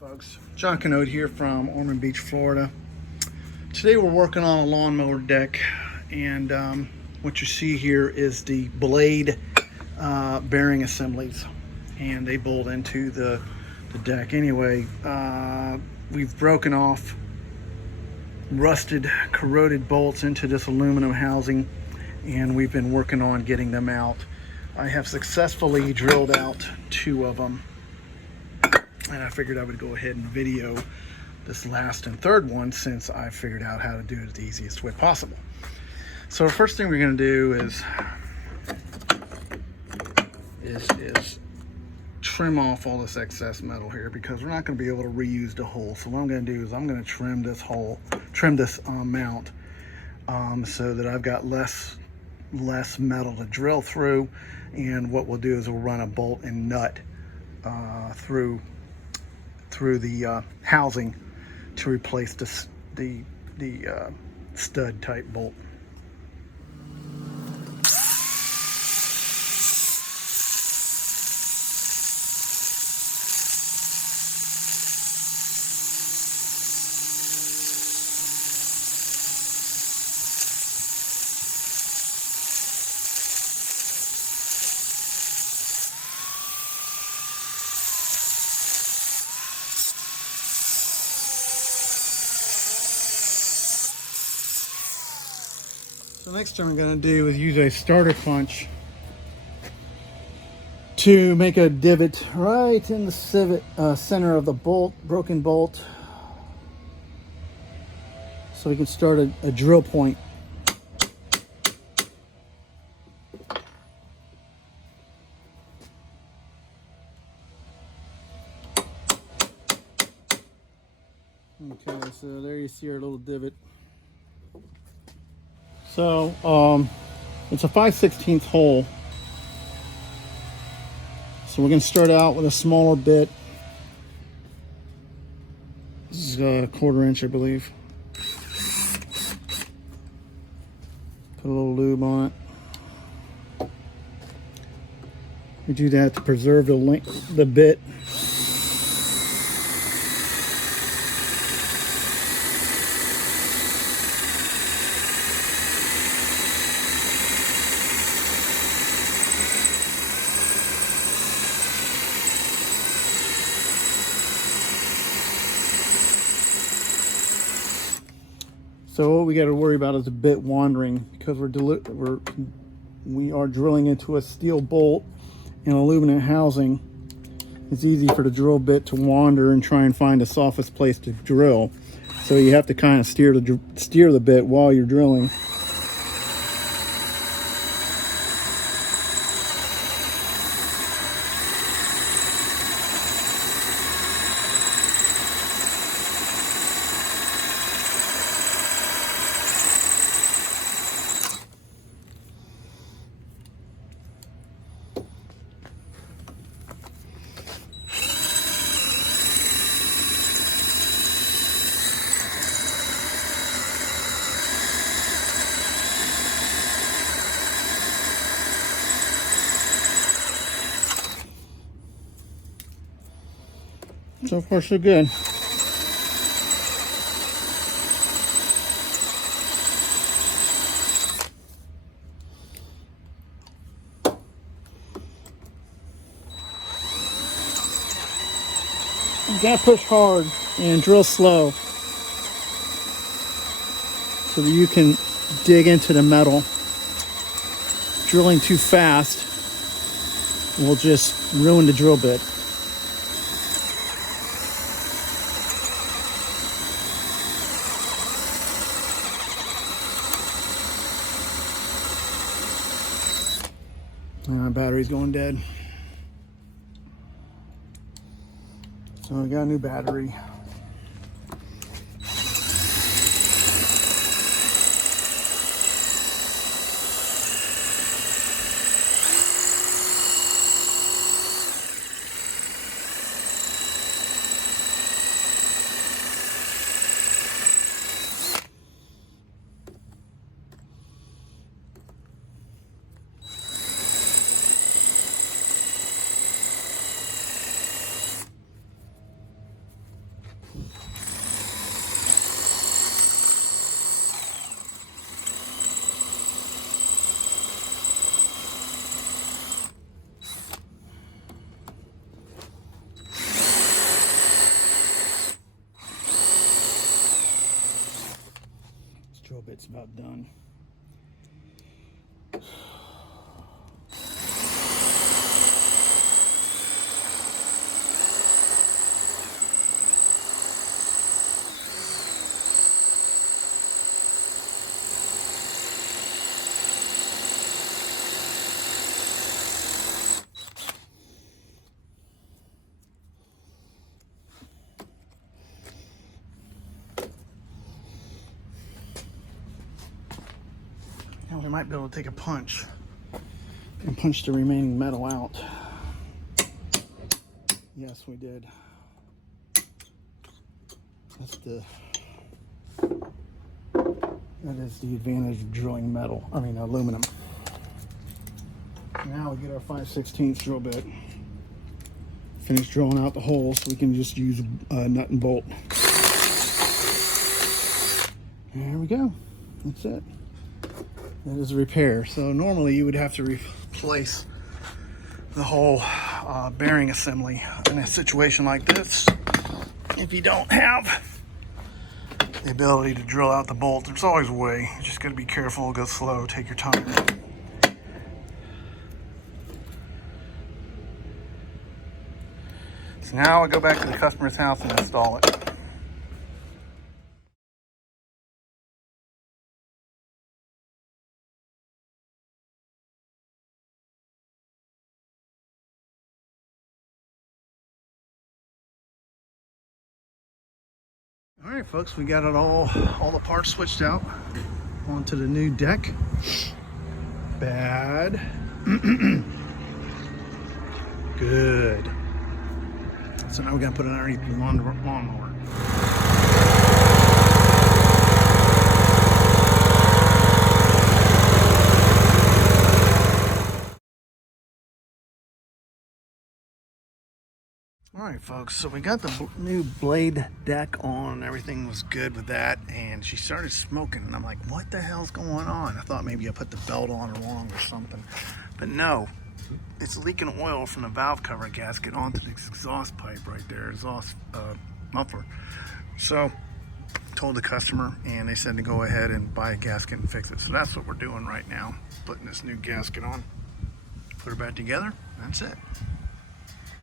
Folks, John Canode here from Ormond Beach, Florida. Today we're working on a lawnmower deck, and what you see here is the blade bearing assemblies, and they bolt into the deck. Anyway, we've broken off rusted, corroded bolts into this aluminum housing, and we've been working on getting them out. I have successfully drilled out 2 of them, and I figured I would go ahead and video this last and third one since I figured out how to do it the easiest way possible. So the first thing we're going to do is trim off all this excess metal here, because we're not going to be able to reuse the hole. So what I'm going to do is I'm going to trim this mount so that I've got less metal to drill through. And what we'll do is we'll run a bolt and nut through the housing to replace the stud type bolt. So next thing I'm going to do is use a starter punch to make a divot right in the center of the broken bolt, so we can start a drill point. Okay, so there you see our little divot. So it's a 5/16 hole. So we're going to start out with a smaller bit. This is a 1/4 inch, I believe. Put a little lube on it. We do that to preserve the bit. So what we got to worry about is the bit wandering, because we are drilling into a steel bolt and aluminum housing. It's easy for the drill bit to wander and try and find the softest place to drill. So you have to kind of steer the bit while you're drilling. So far, so good. You gotta push hard and drill slow so that you can dig into the metal. Drilling too fast will just ruin the drill bit. Battery's going dead. So I got a new battery. it's about done. Now we might be able to take a punch and punch the remaining metal out. Yes, we did. That is the advantage of drilling metal, aluminum. Now we get our 5/16 drill bit. Finish drilling out the holes so we can just use a nut and bolt. There we go. That's it. That is a repair. So normally you would have to replace the whole bearing assembly in a situation like this. If you don't have the ability to drill out the bolt, there's always a way. You just got to be careful, go slow, take your time. So now I go back to the customer's house and install it. All right, folks, we got it all the parts switched out onto the new deck. Bad. Good. So now we're gonna put it underneath the lawnmower. All right, folks, so we got the new blade deck on and everything was good with that, and she started smoking, and I'm like, what the hell's going on? I thought maybe I put the belt on wrong or something, but no, it's leaking oil from the valve cover gasket onto the exhaust pipe right there, exhaust muffler. So told the customer, and they said to go ahead and buy a gasket and fix it. So that's what we're doing right now, putting this new gasket on, put her back together. That's it.